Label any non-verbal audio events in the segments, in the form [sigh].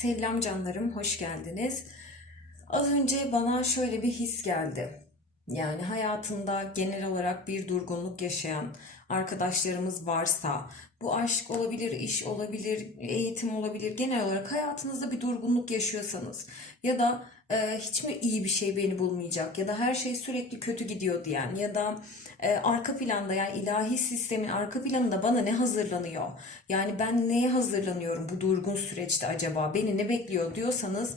Selam canlarım, hoş geldiniz. Az önce bana şöyle bir his geldi. Yani hayatında genel olarak bir durgunluk yaşayan arkadaşlarımız varsa, bu aşk olabilir, iş olabilir, eğitim olabilir, genel olarak hayatınızda bir durgunluk yaşıyorsanız ya da e, hiç mi iyi bir şey beni bulmayacak ya da her şey sürekli kötü gidiyor diyen ya da e, arka planda yani ilahi sistemin arka planında bana ne hazırlanıyor? Yani ben neye hazırlanıyorum bu durgun süreçte acaba? Beni ne bekliyor diyorsanız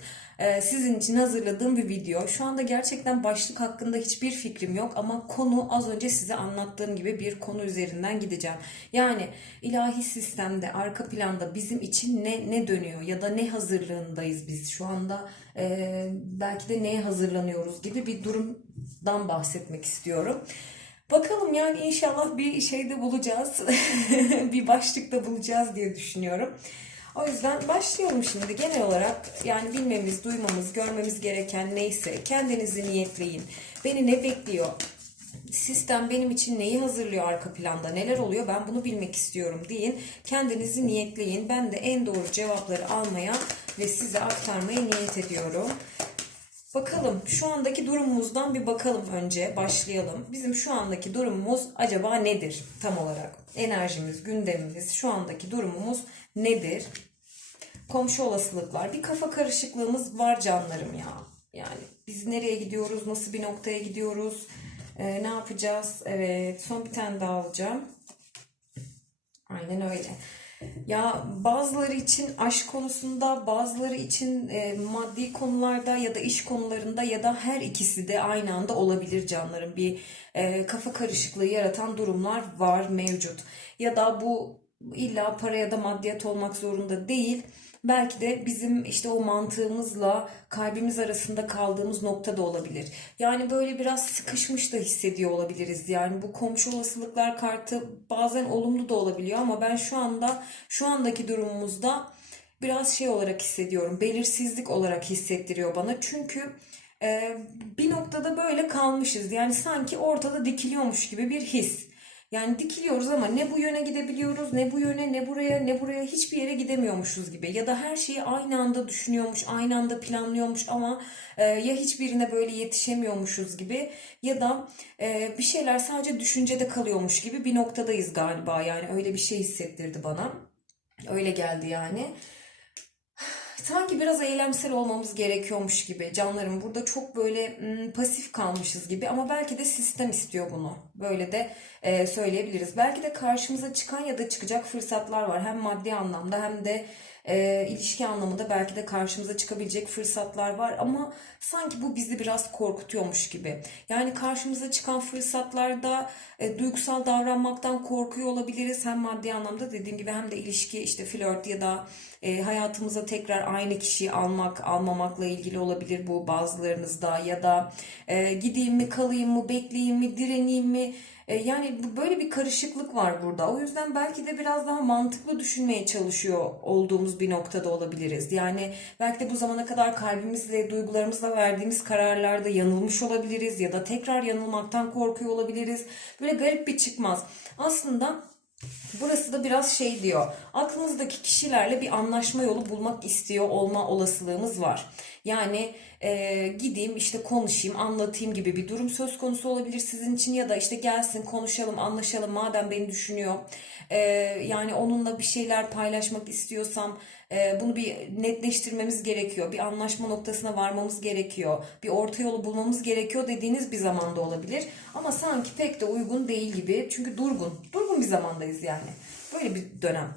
sizin için hazırladığım bir video. Şu anda gerçekten başlık hakkında hiçbir fikrim yok ama konu az önce size anlattığım gibi bir konu üzerinden gideceğim. Yani ilahi sistemde arka planda bizim için ne ne dönüyor ya da ne hazırlığındayız biz şu anda e, belki de neye hazırlanıyoruz gibi bir durumdan bahsetmek istiyorum. Bakalım yani inşallah bir şeyde bulacağız. [laughs] bir başlıkta bulacağız diye düşünüyorum. O yüzden başlayalım şimdi. Genel olarak yani bilmemiz, duymamız, görmemiz gereken neyse kendinizi niyetleyin. Beni ne bekliyor? Sistem benim için neyi hazırlıyor arka planda? Neler oluyor? Ben bunu bilmek istiyorum deyin. Kendinizi niyetleyin. Ben de en doğru cevapları almaya ve size aktarmaya niyet ediyorum. Bakalım şu andaki durumumuzdan bir bakalım önce başlayalım. Bizim şu andaki durumumuz acaba nedir tam olarak? Enerjimiz, gündemimiz, şu andaki durumumuz nedir? Komşu olasılıklar. Bir kafa karışıklığımız var canlarım ya. Yani biz nereye gidiyoruz, nasıl bir noktaya gidiyoruz, ee, ne yapacağız? Evet son bir tane daha alacağım. Aynen öyle. Ya bazıları için aşk konusunda, bazıları için e, maddi konularda ya da iş konularında ya da her ikisi de aynı anda olabilir canlarım. Bir e, kafa karışıklığı yaratan durumlar var mevcut. Ya da bu illa para ya da maddiyat olmak zorunda değil. Belki de bizim işte o mantığımızla kalbimiz arasında kaldığımız nokta da olabilir. Yani böyle biraz sıkışmış da hissediyor olabiliriz. Yani bu komşu olasılıklar kartı bazen olumlu da olabiliyor ama ben şu anda şu andaki durumumuzda biraz şey olarak hissediyorum. Belirsizlik olarak hissettiriyor bana. Çünkü bir noktada böyle kalmışız. Yani sanki ortada dikiliyormuş gibi bir his. Yani dikiliyoruz ama ne bu yöne gidebiliyoruz, ne bu yöne, ne buraya, ne buraya hiçbir yere gidemiyormuşuz gibi. Ya da her şeyi aynı anda düşünüyormuş, aynı anda planlıyormuş ama e, ya hiçbirine böyle yetişemiyormuşuz gibi ya da e, bir şeyler sadece düşüncede kalıyormuş gibi bir noktadayız galiba. Yani öyle bir şey hissettirdi bana. Öyle geldi yani sanki biraz eylemsel olmamız gerekiyormuş gibi canlarım. Burada çok böyle pasif kalmışız gibi ama belki de sistem istiyor bunu. Böyle de e, söyleyebiliriz. Belki de karşımıza çıkan ya da çıkacak fırsatlar var. Hem maddi anlamda hem de e, ilişki anlamında belki de karşımıza çıkabilecek fırsatlar var ama sanki bu bizi biraz korkutuyormuş gibi. Yani karşımıza çıkan fırsatlarda e, duygusal davranmaktan korkuyor olabiliriz. Hem maddi anlamda dediğim gibi hem de ilişki işte flört ya da e, hayatımıza tekrar aynı kişiyi almak almamakla ilgili olabilir bu bazılarınızda ya da e, gideyim mi kalayım mı bekleyeyim mi direneyim mi e, yani böyle bir karışıklık var burada. O yüzden belki de biraz daha mantıklı düşünmeye çalışıyor olduğumuz bir noktada olabiliriz. Yani belki de bu zamana kadar kalbimizle, duygularımızla verdiğimiz kararlarda yanılmış olabiliriz ya da tekrar yanılmaktan korkuyor olabiliriz. Böyle garip bir çıkmaz. Aslında Burası da biraz şey diyor. Aklınızdaki kişilerle bir anlaşma yolu bulmak istiyor olma olasılığımız var. Yani e, gideyim işte konuşayım, anlatayım gibi bir durum söz konusu olabilir sizin için ya da işte gelsin konuşalım, anlaşalım madem beni düşünüyor. E, yani onunla bir şeyler paylaşmak istiyorsam bunu bir netleştirmemiz gerekiyor. Bir anlaşma noktasına varmamız gerekiyor. Bir orta yolu bulmamız gerekiyor dediğiniz bir zamanda olabilir. Ama sanki pek de uygun değil gibi. Çünkü durgun. Durgun bir zamandayız yani. Böyle bir dönem.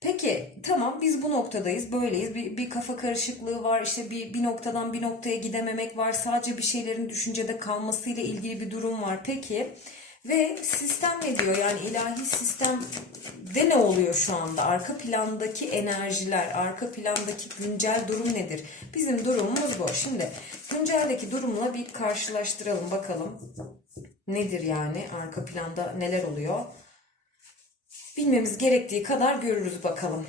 Peki tamam biz bu noktadayız böyleyiz bir, bir kafa karışıklığı var işte bir, bir noktadan bir noktaya gidememek var sadece bir şeylerin düşüncede kalmasıyla ilgili bir durum var peki ve sistem ne diyor? Yani ilahi sistemde ne oluyor şu anda? Arka plandaki enerjiler arka plandaki güncel durum nedir? Bizim durumumuz bu. Şimdi günceldeki durumla bir karşılaştıralım bakalım nedir yani? Arka planda neler oluyor? Bilmemiz gerektiği kadar görürüz bakalım.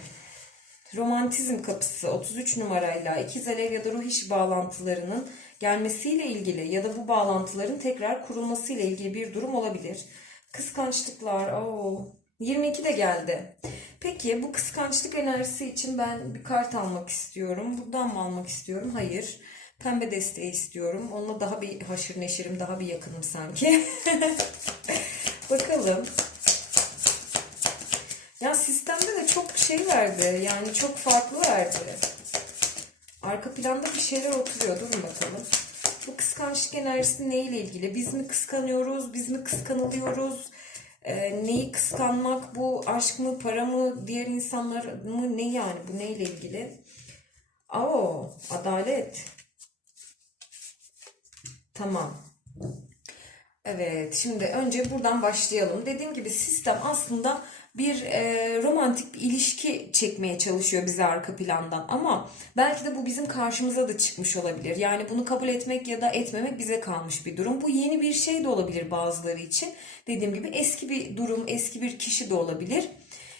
Romantizm kapısı 33 numarayla ikiz alev ya da ruh işi bağlantılarının gelmesiyle ilgili ya da bu bağlantıların tekrar kurulmasıyla ilgili bir durum olabilir. Kıskançlıklar, oo, 22 de geldi. Peki bu kıskançlık enerjisi için ben bir kart almak istiyorum. Buradan mı almak istiyorum? Hayır. Pembe desteği istiyorum. Onunla daha bir haşır neşirim, daha bir yakınım sanki. [laughs] Bakalım. Ya sistemde de çok şey verdi. Yani çok farklı verdi. Arka planda bir şeyler oturuyor. Durun bakalım. Bu kıskançlık enerjisi neyle ilgili? Biz mi kıskanıyoruz? Biz mi kıskanılıyoruz? Ee, neyi kıskanmak? Bu aşk mı, para mı, diğer insanlar mı? Ne yani? Bu neyle ilgili? Aa, adalet. Tamam. Evet, şimdi önce buradan başlayalım. Dediğim gibi sistem aslında bir e, romantik bir ilişki çekmeye çalışıyor bize arka plandan. Ama belki de bu bizim karşımıza da çıkmış olabilir. Yani bunu kabul etmek ya da etmemek bize kalmış bir durum. Bu yeni bir şey de olabilir bazıları için. Dediğim gibi eski bir durum, eski bir kişi de olabilir.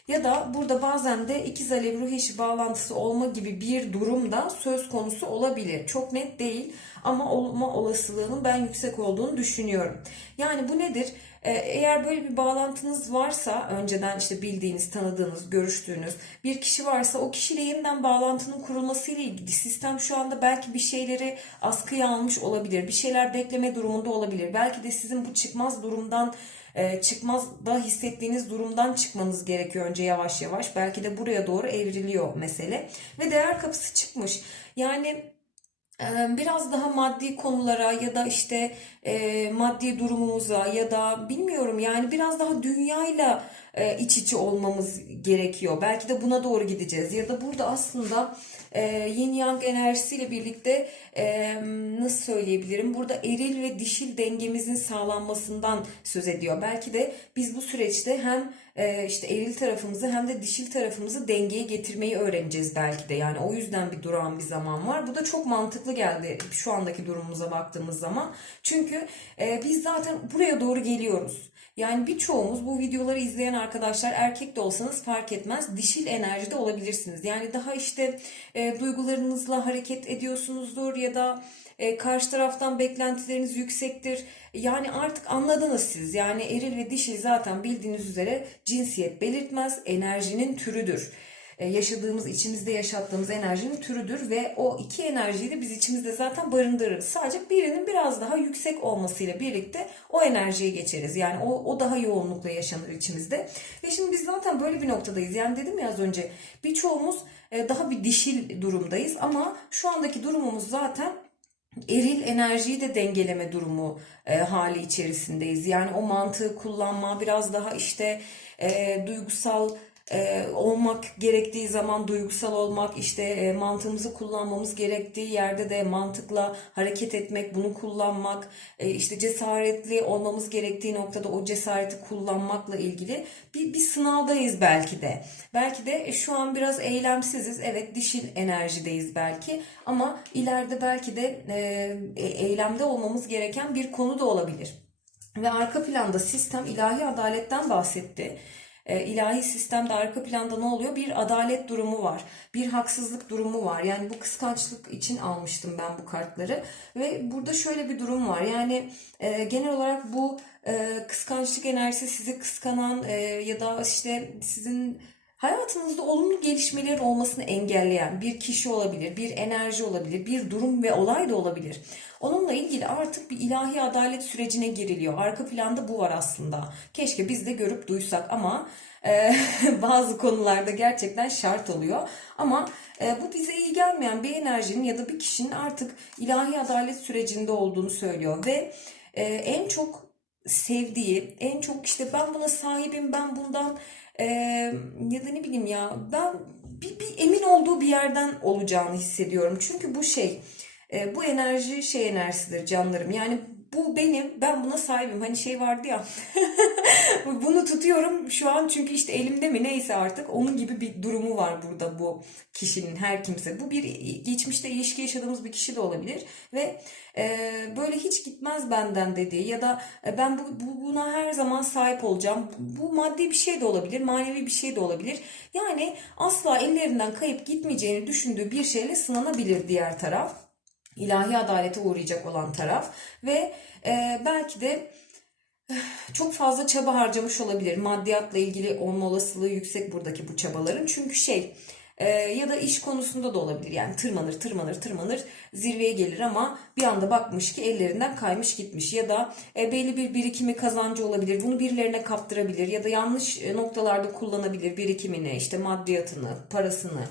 Ya da burada bazen de ikiz alev ruh eşi bağlantısı olma gibi bir durum da söz konusu olabilir. Çok net değil ama olma olasılığının ben yüksek olduğunu düşünüyorum. Yani bu nedir? Ee, Eğer böyle bir bağlantınız varsa, önceden işte bildiğiniz, tanıdığınız, görüştüğünüz bir kişi varsa o kişiyle yeniden bağlantının kurulmasıyla ilgili sistem şu anda belki bir şeyleri askıya almış olabilir. Bir şeyler bekleme durumunda olabilir. Belki de sizin bu çıkmaz durumdan e, çıkmaz da hissettiğiniz durumdan çıkmanız gerekiyor önce yavaş yavaş. Belki de buraya doğru evriliyor mesele. Ve değer kapısı çıkmış. Yani biraz daha maddi konulara ya da işte e, maddi durumumuza ya da bilmiyorum yani biraz daha dünyayla e, iç içe olmamız gerekiyor. Belki de buna doğru gideceğiz. Ya da burada aslında e, yin yang enerjisiyle birlikte e, nasıl söyleyebilirim? Burada eril ve dişil dengemizin sağlanmasından söz ediyor. Belki de biz bu süreçte hem işte eril tarafımızı hem de dişil tarafımızı dengeye getirmeyi öğreneceğiz belki de. Yani o yüzden bir duran bir zaman var. Bu da çok mantıklı geldi şu andaki durumumuza baktığımız zaman. Çünkü e, biz zaten buraya doğru geliyoruz. Yani birçoğumuz bu videoları izleyen arkadaşlar erkek de olsanız fark etmez dişil enerjide olabilirsiniz. Yani daha işte e, duygularınızla hareket ediyorsunuzdur ya da e, karşı taraftan beklentileriniz yüksektir. Yani artık anladınız siz. Yani eril ve dişil zaten bildiğiniz üzere cinsiyet belirtmez, enerjinin türüdür. E, yaşadığımız, içimizde yaşattığımız enerjinin türüdür ve o iki enerjiyi de biz içimizde zaten barındırırız. Sadece birinin biraz daha yüksek olmasıyla birlikte o enerjiye geçeriz. Yani o, o daha yoğunlukla yaşanır içimizde. Ve şimdi biz zaten böyle bir noktadayız. Yani dedim ya az önce birçoğumuz e, daha bir dişil durumdayız ama şu andaki durumumuz zaten eril enerjiyi de dengeleme durumu e, hali içerisindeyiz. Yani o mantığı kullanma, biraz daha işte e, duygusal e, olmak gerektiği zaman duygusal olmak, işte e, mantığımızı kullanmamız gerektiği yerde de mantıkla hareket etmek, bunu kullanmak, e, işte cesaretli olmamız gerektiği noktada o cesareti kullanmakla ilgili bir, bir sınavdayız belki de. Belki de e, şu an biraz eylemsiziz. Evet dişil enerjideyiz belki ama ileride belki de eylemde olmamız gereken bir konu da olabilir. Ve arka planda sistem ilahi adaletten bahsetti. E, ilahi sistemde arka planda ne oluyor? Bir adalet durumu var. Bir haksızlık durumu var. Yani bu kıskançlık için almıştım ben bu kartları. Ve burada şöyle bir durum var. Yani e, genel olarak bu e, kıskançlık enerjisi sizi kıskanan e, ya da işte sizin hayatınızda olumlu gelişmelerin olmasını engelleyen bir kişi olabilir, bir enerji olabilir, bir durum ve olay da olabilir. Onunla ilgili artık bir ilahi adalet sürecine giriliyor. Arka planda bu var aslında. Keşke biz de görüp duysak ama e, [laughs] bazı konularda gerçekten şart oluyor. Ama e, bu bize iyi gelmeyen bir enerjinin ya da bir kişinin artık ilahi adalet sürecinde olduğunu söylüyor ve e, en çok sevdiği, en çok işte ben buna sahibim, ben bundan e, ya da ne bileyim ya ben bir, bir emin olduğu bir yerden olacağını hissediyorum. Çünkü bu şey e, bu enerji şey enerjisidir canlarım. Yani bu benim, ben buna sahibim. Hani şey vardı ya, [laughs] bunu tutuyorum şu an çünkü işte elimde mi neyse artık onun gibi bir durumu var burada bu kişinin, her kimse. Bu bir geçmişte ilişki yaşadığımız bir kişi de olabilir ve e, böyle hiç gitmez benden dediği ya da e, ben bu, bu- buna her zaman sahip olacağım. Bu maddi bir şey de olabilir, manevi bir şey de olabilir. Yani asla ellerinden kayıp gitmeyeceğini düşündüğü bir şeyle sınanabilir diğer taraf ilahi adalete uğrayacak olan taraf ve e, belki de çok fazla çaba harcamış olabilir. Maddiyatla ilgili olma olasılığı yüksek buradaki bu çabaların. Çünkü şey e, ya da iş konusunda da olabilir. Yani tırmanır tırmanır tırmanır zirveye gelir ama bir anda bakmış ki ellerinden kaymış gitmiş. Ya da e, belli bir birikimi kazancı olabilir. Bunu birilerine kaptırabilir ya da yanlış e, noktalarda kullanabilir birikimini, işte maddiyatını, parasını.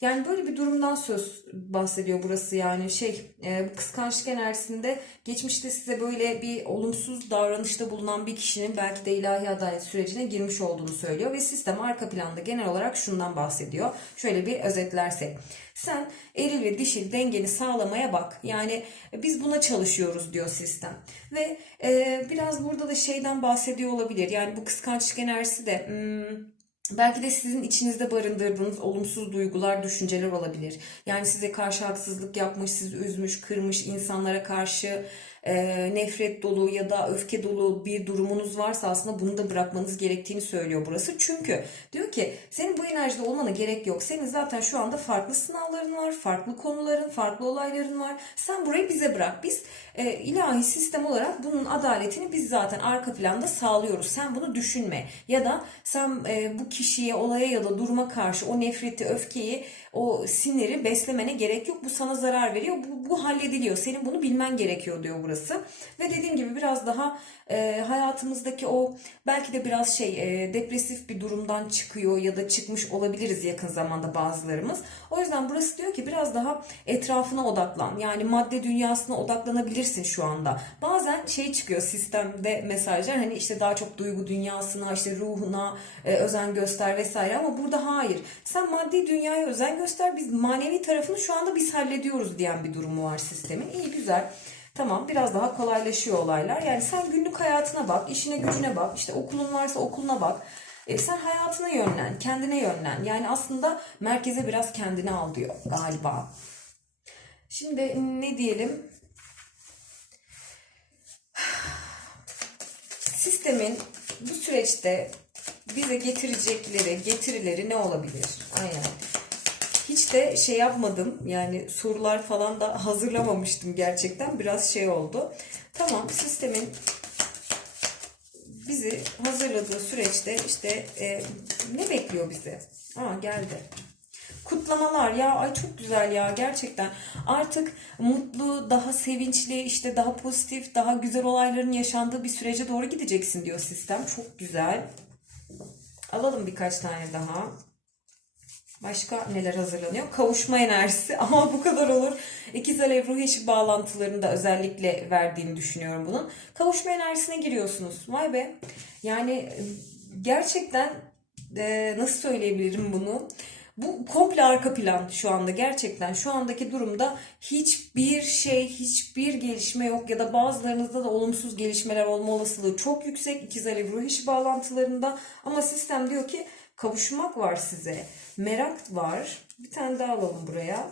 Yani böyle bir durumdan söz bahsediyor burası yani şey e, kıskançlık enerjisinde geçmişte size böyle bir olumsuz davranışta bulunan bir kişinin belki de ilahi adalet sürecine girmiş olduğunu söylüyor ve sistem arka planda genel olarak şundan bahsediyor. Şöyle bir özetlersek. Sen eril ve dişil dengeni sağlamaya bak. Yani biz buna çalışıyoruz diyor sistem. Ve e, biraz burada da şeyden bahsediyor olabilir. Yani bu kıskançlık enerjisi de... Hmm, Belki de sizin içinizde barındırdığınız olumsuz duygular, düşünceler olabilir. Yani size karşı haksızlık yapmış, sizi üzmüş, kırmış, insanlara karşı e, nefret dolu ya da öfke dolu bir durumunuz varsa aslında bunu da bırakmanız gerektiğini söylüyor burası. Çünkü diyor ki senin bu enerjide olmana gerek yok. Senin zaten şu anda farklı sınavların var, farklı konuların, farklı olayların var. Sen burayı bize bırak. Biz e, ilahi sistem olarak bunun adaletini biz zaten arka planda sağlıyoruz. Sen bunu düşünme. Ya da sen e, bu kişiye, olaya ya da duruma karşı o nefreti, öfkeyi, o siniri beslemene gerek yok. Bu sana zarar veriyor. Bu, bu hallediliyor. Senin bunu bilmen gerekiyor diyor burası. Ve dediğim gibi biraz daha e, hayatımızdaki o belki de biraz şey e, depresif bir durumdan çıkıyor ya da çıkmış olabiliriz yakın zamanda bazılarımız. O yüzden burası diyor ki biraz daha etrafına odaklan. Yani madde dünyasına odaklanabilirsin şu anda. Bazen şey çıkıyor sistemde mesajlar hani işte daha çok duygu dünyasına işte ruhuna e, özen göster vesaire ama burada hayır. Sen maddi dünyaya özen göster biz manevi tarafını şu anda biz hallediyoruz diyen bir durumu var sistemin. İyi güzel. Tamam biraz daha kolaylaşıyor olaylar. Yani sen günlük hayatına bak, işine gücüne bak, işte okulun varsa okuluna bak. E, sen hayatına yönlen, kendine yönlen. Yani aslında merkeze biraz kendini al diyor galiba. Şimdi ne diyelim? Sistemin bu süreçte bize getirecekleri, getirileri ne olabilir? Aynen. Hiç de şey yapmadım. Yani sorular falan da hazırlamamıştım gerçekten. Biraz şey oldu. Tamam sistemin bizi hazırladığı süreçte işte e, ne bekliyor bizi? Aa geldi. Kutlamalar ya ay çok güzel ya gerçekten artık mutlu daha sevinçli işte daha pozitif daha güzel olayların yaşandığı bir sürece doğru gideceksin diyor sistem çok güzel alalım birkaç tane daha Başka neler hazırlanıyor? Kavuşma enerjisi [laughs] ama bu kadar olur. İkiz alev ruh eşi bağlantılarında özellikle verdiğini düşünüyorum bunun. Kavuşma enerjisine giriyorsunuz. Vay be. Yani gerçekten e, nasıl söyleyebilirim bunu? Bu komple arka plan şu anda gerçekten şu andaki durumda hiçbir şey, hiçbir gelişme yok ya da bazılarınızda da olumsuz gelişmeler olma olasılığı çok yüksek ikiz alev ruh eşi bağlantılarında ama sistem diyor ki kavuşmak var size. Merak var. Bir tane daha alalım buraya.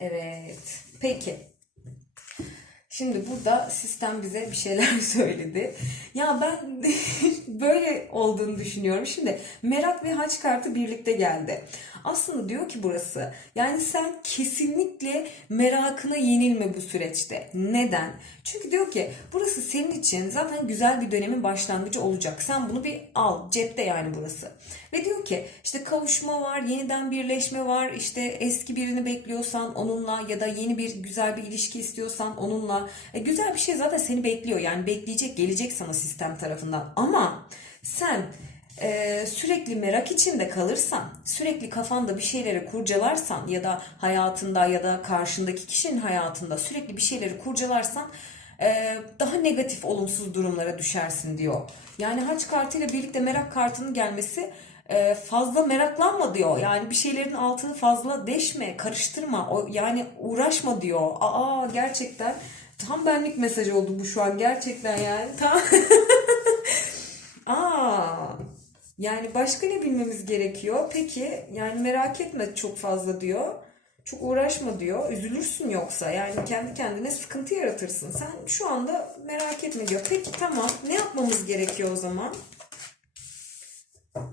Evet. Peki. Şimdi burada sistem bize bir şeyler [laughs] söyledi. Ya ben [laughs] böyle olduğunu düşünüyorum. Şimdi merak ve haç kartı birlikte geldi. Aslında diyor ki burası yani sen kesinlikle merakına yenilme bu süreçte. Neden? Çünkü diyor ki burası senin için zaten güzel bir dönemin başlangıcı olacak. Sen bunu bir al cepte yani burası. Ve diyor ki işte kavuşma var, yeniden birleşme var, işte eski birini bekliyorsan onunla ya da yeni bir güzel bir ilişki istiyorsan onunla. E, güzel bir şey zaten seni bekliyor yani bekleyecek gelecek sana sistem tarafından. Ama sen e, sürekli merak içinde kalırsan, sürekli kafanda bir şeyleri kurcalarsan ya da hayatında ya da karşındaki kişinin hayatında sürekli bir şeyleri kurcalarsan e, daha negatif olumsuz durumlara düşersin diyor. Yani haç kartıyla birlikte merak kartının gelmesi e, fazla meraklanma diyor. Yani bir şeylerin altını fazla deşme, karıştırma. O, yani uğraşma diyor. Aa gerçekten tam benlik mesaj oldu bu şu an gerçekten yani. Tam [laughs] Aa yani başka ne bilmemiz gerekiyor? Peki yani merak etme çok fazla diyor. Çok uğraşma diyor. Üzülürsün yoksa. Yani kendi kendine sıkıntı yaratırsın. Sen şu anda merak etme diyor. Peki tamam. Ne yapmamız gerekiyor o zaman?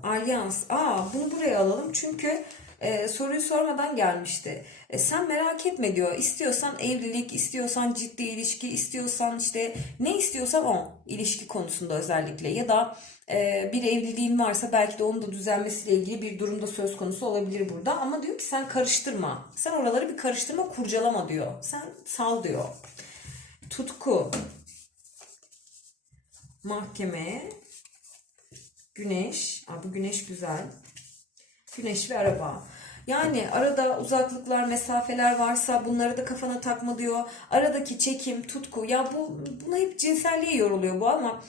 Alyans. Aa bunu buraya alalım. Çünkü e, soruyu sormadan gelmişti. E, sen merak etme diyor. İstiyorsan evlilik, istiyorsan ciddi ilişki, istiyorsan işte ne istiyorsan o ilişki konusunda özellikle ya da e, bir evliliğin varsa belki de onun da düzelmesiyle ilgili bir durumda söz konusu olabilir burada. Ama diyor ki sen karıştırma. Sen oraları bir karıştırma, kurcalama diyor. Sen sal diyor. Tutku. Mahkeme. Güneş. Aa, bu güneş güzel. Güneş ve araba. Yani arada uzaklıklar, mesafeler varsa bunları da kafana takma diyor. Aradaki çekim, tutku. Ya bu buna hep cinselliğe yoruluyor bu ama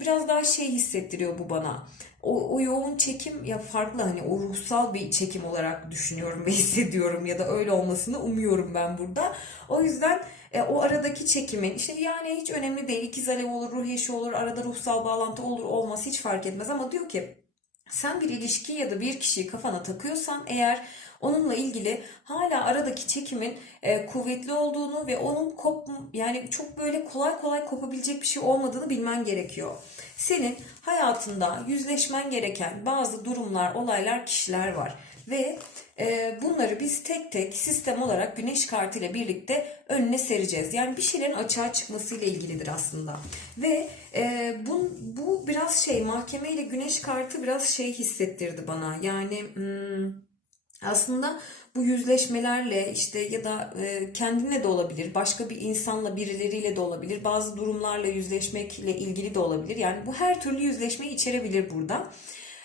biraz daha şey hissettiriyor bu bana. O, o yoğun çekim ya farklı hani o ruhsal bir çekim olarak düşünüyorum ve [laughs] hissediyorum ya da öyle olmasını umuyorum ben burada. O yüzden e, o aradaki çekimin işte yani hiç önemli değil. İkiz alev olur, ruh eşi olur, arada ruhsal bağlantı olur olmaz hiç fark etmez ama diyor ki sen bir ilişki ya da bir kişiyi kafana takıyorsan eğer onunla ilgili hala aradaki çekimin e, kuvvetli olduğunu ve onun kop yani çok böyle kolay kolay kopabilecek bir şey olmadığını bilmen gerekiyor. Senin hayatında yüzleşmen gereken bazı durumlar, olaylar, kişiler var ve e, bunları biz tek tek sistem olarak güneş kartı ile birlikte önüne sereceğiz. Yani bir şeylerin açığa çıkmasıyla ilgilidir aslında. Ve e, bu, bu biraz şey mahkeme ile güneş kartı biraz şey hissettirdi bana. Yani hmm, aslında bu yüzleşmelerle işte ya da e, kendine de olabilir, başka bir insanla birileriyle de olabilir, bazı durumlarla yüzleşmekle ilgili de olabilir. Yani bu her türlü yüzleşmeyi içerebilir burada.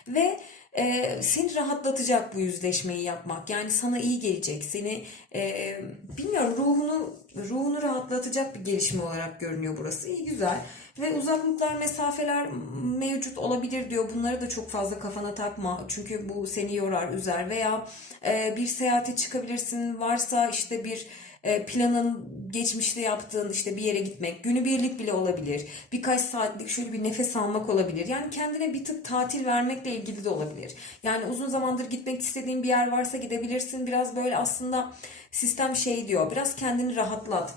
Ve e, seni rahatlatacak bu yüzleşmeyi yapmak. Yani sana iyi gelecek. Seni e, bilmiyorum ruhunu ruhunu rahatlatacak bir gelişme olarak görünüyor burası. İyi güzel. Ve uzaklıklar, mesafeler mevcut olabilir diyor. Bunları da çok fazla kafana takma. Çünkü bu seni yorar, üzer. Veya e, bir seyahate çıkabilirsin. Varsa işte bir planın geçmişte yaptığın işte bir yere gitmek, günübirlik bile olabilir. Birkaç saatlik şöyle bir nefes almak olabilir. Yani kendine bir tık tatil vermekle ilgili de olabilir. Yani uzun zamandır gitmek istediğin bir yer varsa gidebilirsin. Biraz böyle aslında sistem şey diyor. Biraz kendini rahatlat.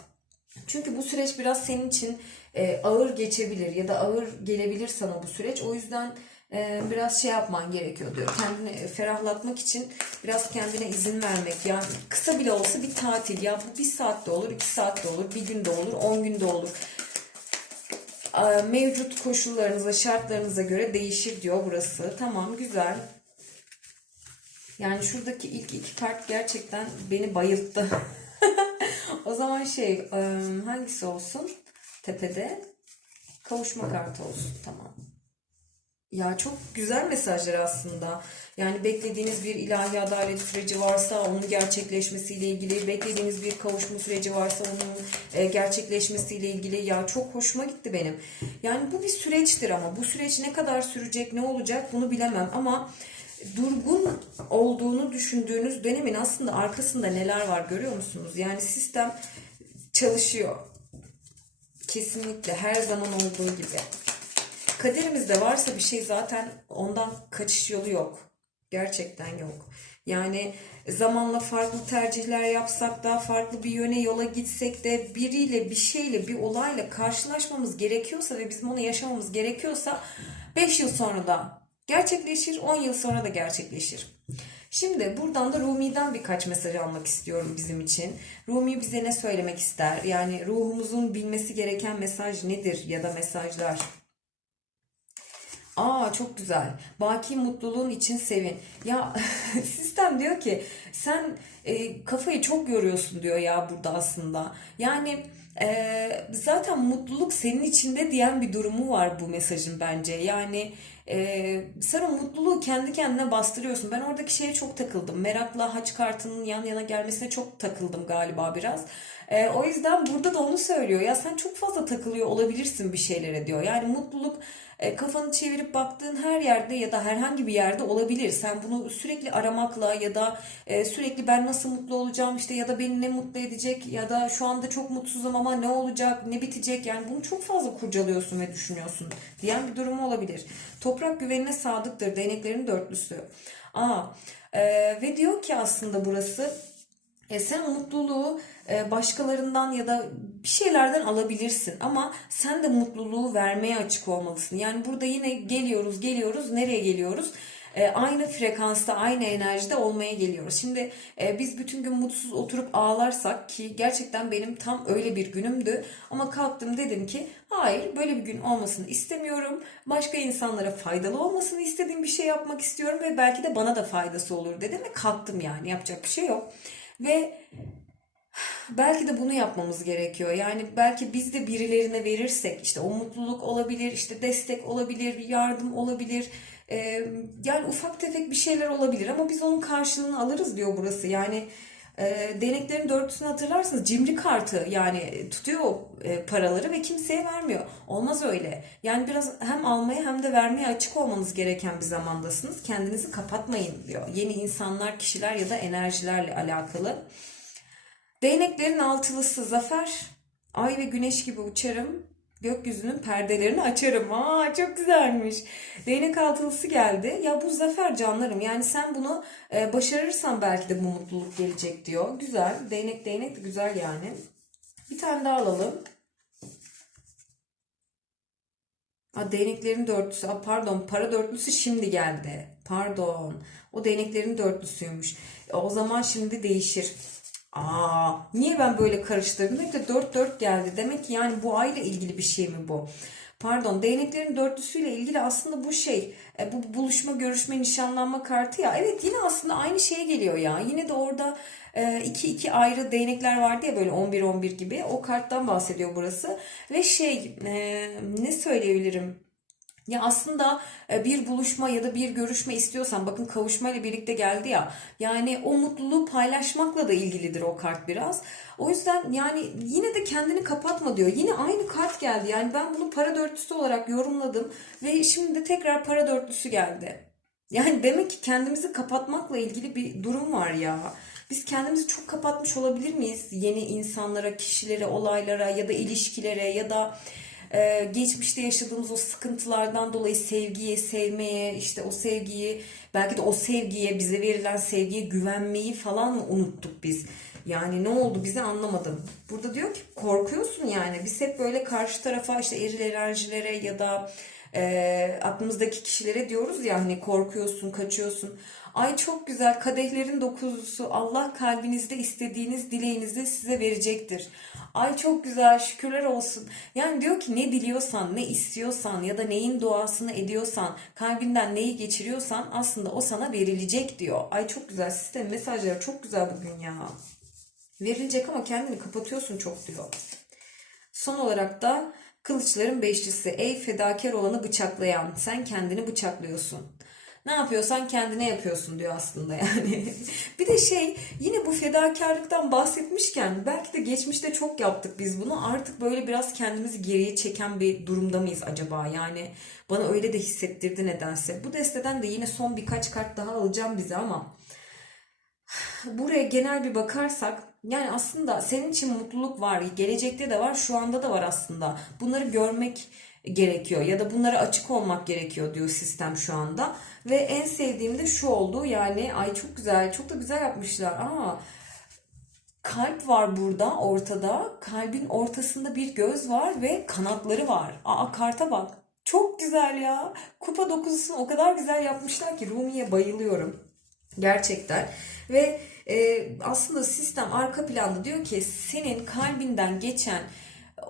Çünkü bu süreç biraz senin için e, ağır geçebilir ya da ağır gelebilir sana bu süreç. O yüzden e, biraz şey yapman gerekiyor diyor. Kendini ferahlatmak için biraz kendine izin vermek. Yani kısa bile olsa bir tatil. Ya bu bir saatte olur, iki saatte olur, bir günde olur, on günde olur. E, mevcut koşullarınıza, şartlarınıza göre değişir diyor burası. Tamam, güzel. Yani şuradaki ilk iki kart gerçekten beni bayılttı. [laughs] o zaman şey e, hangisi olsun? Tepede kavuşma kartı olsun. Tamam. Ya çok güzel mesajlar aslında. Yani beklediğiniz bir ilahi adalet süreci varsa onun gerçekleşmesiyle ilgili, beklediğiniz bir kavuşma süreci varsa onun e, gerçekleşmesiyle ilgili ya çok hoşuma gitti benim. Yani bu bir süreçtir ama bu süreç ne kadar sürecek, ne olacak bunu bilemem ama durgun olduğunu düşündüğünüz dönemin aslında arkasında neler var görüyor musunuz? Yani sistem çalışıyor. Kesinlikle her zaman olduğu gibi. Kaderimizde varsa bir şey zaten ondan kaçış yolu yok. Gerçekten yok. Yani zamanla farklı tercihler yapsak da farklı bir yöne yola gitsek de biriyle bir şeyle bir olayla karşılaşmamız gerekiyorsa ve bizim onu yaşamamız gerekiyorsa 5 yıl sonra da gerçekleşir 10 yıl sonra da gerçekleşir. Şimdi buradan da Rumi'den birkaç mesaj almak istiyorum bizim için. Rumi bize ne söylemek ister? Yani ruhumuzun bilmesi gereken mesaj nedir ya da mesajlar? Aa çok güzel. Baki mutluluğun için sevin. Ya [laughs] sistem diyor ki sen e, kafayı çok yoruyorsun diyor ya burada aslında. Yani e, zaten mutluluk senin içinde diyen bir durumu var bu mesajın bence. Yani e, sen o mutluluğu kendi kendine bastırıyorsun. Ben oradaki şeye çok takıldım. Merakla haç kartının yan yana gelmesine çok takıldım galiba biraz. E, o yüzden burada da onu söylüyor. Ya sen çok fazla takılıyor olabilirsin bir şeylere diyor. Yani mutluluk e, kafanı çevirip baktığın her yerde ya da herhangi bir yerde olabilir. Sen bunu sürekli aramakla ya da e, sürekli ben nasıl mutlu olacağım işte ya da beni ne mutlu edecek ya da şu anda çok mutsuzum ama ne olacak ne bitecek yani bunu çok fazla kurcalıyorsun ve düşünüyorsun diyen bir durum olabilir. Toprak güvenine sadıktır değneklerin dörtlüsü. Aa, e, ve diyor ki aslında burası e, sen mutluluğu e, başkalarından ya da bir şeylerden alabilirsin ama sen de mutluluğu vermeye açık olmalısın. Yani burada yine geliyoruz geliyoruz nereye geliyoruz? E, aynı frekansta, aynı enerjide olmaya geliyoruz. Şimdi e, biz bütün gün mutsuz oturup ağlarsak ki gerçekten benim tam öyle bir günümdü ama kalktım dedim ki hayır böyle bir gün olmasını istemiyorum. Başka insanlara faydalı olmasını istediğim bir şey yapmak istiyorum ve belki de bana da faydası olur dedim ve kalktım yani yapacak bir şey yok. Ve Belki de bunu yapmamız gerekiyor. Yani belki biz de birilerine verirsek işte o mutluluk olabilir, işte destek olabilir, yardım olabilir. Ee, yani ufak tefek bir şeyler olabilir ama biz onun karşılığını alırız diyor burası. Yani e, değneklerin dörtlüsünü hatırlarsınız cimri kartı yani tutuyor e, paraları ve kimseye vermiyor. Olmaz öyle. Yani biraz hem almaya hem de vermeye açık olmanız gereken bir zamandasınız. Kendinizi kapatmayın diyor. Yeni insanlar, kişiler ya da enerjilerle alakalı. Değneklerin altılısı zafer. Ay ve güneş gibi uçarım. Gökyüzünün perdelerini açarım. Aa çok güzelmiş. Değnek altılısı geldi. Ya bu zafer canlarım. Yani sen bunu e, başarırsan belki de bu mutluluk gelecek diyor. Güzel. Değnek değnek de güzel yani. Bir tane daha alalım. Aa, değneklerin dörtlüsü. Aa, pardon para dörtlüsü şimdi geldi. Pardon. O değneklerin dörtlüsüymüş. E, o zaman şimdi değişir. Aa, niye ben böyle karıştırdım? Hep de 4 4 geldi. Demek ki yani bu ayla ilgili bir şey mi bu? Pardon, değneklerin dörtlüsüyle ilgili aslında bu şey, e, bu buluşma, görüşme, nişanlanma kartı ya. Evet yine aslında aynı şeye geliyor ya. Yine de orada e, iki iki ayrı değnekler vardı ya böyle 11 11 gibi. O karttan bahsediyor burası. Ve şey, e, ne söyleyebilirim? Ya aslında e, bir buluşma ya da bir görüşme istiyorsan bakın kavuşma ile birlikte geldi ya yani o mutluluğu paylaşmakla da ilgilidir o kart biraz. O yüzden yani yine de kendini kapatma diyor. Yine aynı kart geldi. Yani ben bunu para dörtlüsü olarak yorumladım ve şimdi de tekrar para dörtlüsü geldi. Yani demek ki kendimizi kapatmakla ilgili bir durum var ya. Biz kendimizi çok kapatmış olabilir miyiz? Yeni insanlara, kişilere, olaylara ya da ilişkilere ya da ee, geçmişte yaşadığımız o sıkıntılardan dolayı sevgiye, sevmeye, işte o sevgiyi, belki de o sevgiye, bize verilen sevgiye güvenmeyi falan mı unuttuk biz? Yani ne oldu bize anlamadım. Burada diyor ki korkuyorsun yani. Biz hep böyle karşı tarafa işte eril enerjilere ya da e, aklımızdaki kişilere diyoruz ya hani korkuyorsun, kaçıyorsun. Ay çok güzel kadehlerin dokuzusu Allah kalbinizde istediğiniz dileğinizi size verecektir. Ay çok güzel şükürler olsun. Yani diyor ki ne diliyorsan, ne istiyorsan ya da neyin duasını ediyorsan, kalbinden neyi geçiriyorsan aslında o sana verilecek diyor. Ay çok güzel sistem mesajları çok güzel bugün ya. Verilecek ama kendini kapatıyorsun çok diyor. Son olarak da kılıçların beşlisi. Ey fedakar olanı bıçaklayan sen kendini bıçaklıyorsun. Ne yapıyorsan kendine yapıyorsun diyor aslında yani. [laughs] bir de şey yine bu fedakarlıktan bahsetmişken belki de geçmişte çok yaptık biz bunu. Artık böyle biraz kendimizi geriye çeken bir durumda mıyız acaba? Yani bana öyle de hissettirdi nedense. Bu desteden de yine son birkaç kart daha alacağım bize ama [sighs] buraya genel bir bakarsak yani aslında senin için mutluluk var, gelecekte de var, şu anda da var aslında. Bunları görmek gerekiyor ya da bunlara açık olmak gerekiyor diyor sistem şu anda. Ve en sevdiğim de şu oldu yani ay çok güzel çok da güzel yapmışlar ama kalp var burada ortada kalbin ortasında bir göz var ve kanatları var. Aa karta bak çok güzel ya kupa dokuzusunu o kadar güzel yapmışlar ki Rumi'ye bayılıyorum gerçekten ve e, aslında sistem arka planda diyor ki senin kalbinden geçen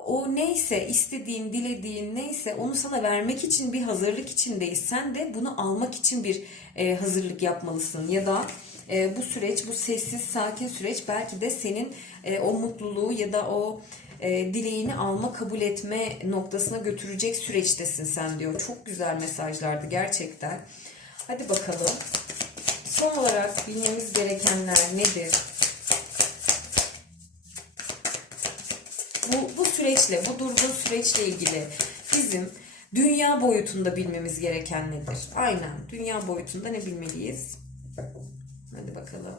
o neyse istediğin, dilediğin neyse onu sana vermek için bir hazırlık içindeyiz. Sen de bunu almak için bir e, hazırlık yapmalısın. Ya da e, bu süreç, bu sessiz, sakin süreç belki de senin e, o mutluluğu ya da o e, dileğini alma, kabul etme noktasına götürecek süreçtesin sen diyor. Çok güzel mesajlardı gerçekten. Hadi bakalım. Son olarak bilmemiz gerekenler nedir? bu, bu süreçle, bu durgun süreçle ilgili bizim dünya boyutunda bilmemiz gereken nedir? Aynen. Dünya boyutunda ne bilmeliyiz? Hadi bakalım.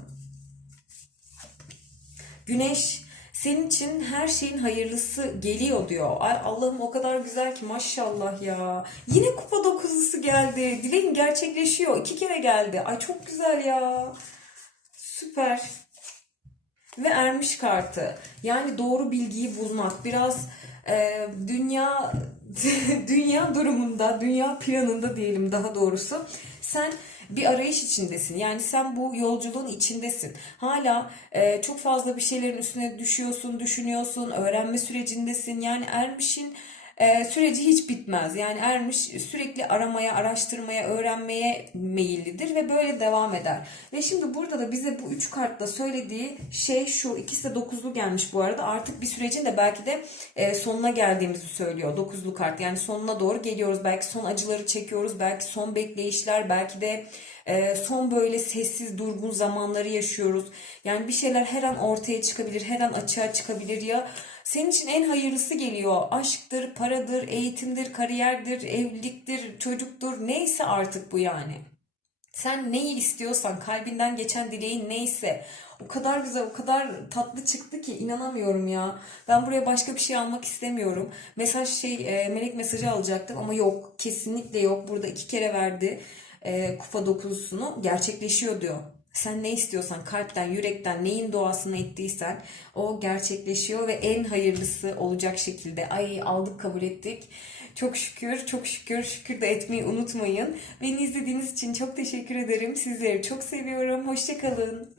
Güneş senin için her şeyin hayırlısı geliyor diyor. Ay Allah'ım o kadar güzel ki maşallah ya. Yine kupa dokuzusu geldi. Dileğin gerçekleşiyor. İki kere geldi. Ay çok güzel ya. Süper ve ermiş kartı. Yani doğru bilgiyi bulmak. Biraz e, dünya [laughs] dünya durumunda, dünya planında diyelim daha doğrusu. Sen bir arayış içindesin. Yani sen bu yolculuğun içindesin. Hala e, çok fazla bir şeylerin üstüne düşüyorsun, düşünüyorsun, öğrenme sürecindesin. Yani Ermiş'in e, süreci hiç bitmez. Yani Ermiş sürekli aramaya, araştırmaya, öğrenmeye meyillidir ve böyle devam eder. Ve şimdi burada da bize bu üç kartla söylediği şey şu. İkisi de dokuzlu gelmiş bu arada. Artık bir sürecin de belki de e, sonuna geldiğimizi söylüyor. Dokuzlu kart. Yani sonuna doğru geliyoruz. Belki son acıları çekiyoruz. Belki son bekleyişler. Belki de e, son böyle sessiz, durgun zamanları yaşıyoruz. Yani bir şeyler her an ortaya çıkabilir. Her an açığa çıkabilir ya. Senin için en hayırlısı geliyor. Aşktır, paradır, eğitimdir, kariyerdir, evliliktir, çocuktur. Neyse artık bu yani. Sen neyi istiyorsan, kalbinden geçen dileğin neyse o kadar güzel, o kadar tatlı çıktı ki inanamıyorum ya. Ben buraya başka bir şey almak istemiyorum. Mesaj şey, e, melek mesajı alacaktım ama yok, kesinlikle yok. Burada iki kere verdi e, kupa dokuzusunu gerçekleşiyor diyor. Sen ne istiyorsan kalpten, yürekten, neyin duasını ettiysen o gerçekleşiyor ve en hayırlısı olacak şekilde. Ay aldık kabul ettik. Çok şükür, çok şükür, şükür de etmeyi unutmayın. Beni izlediğiniz için çok teşekkür ederim. Sizleri çok seviyorum. Hoşçakalın.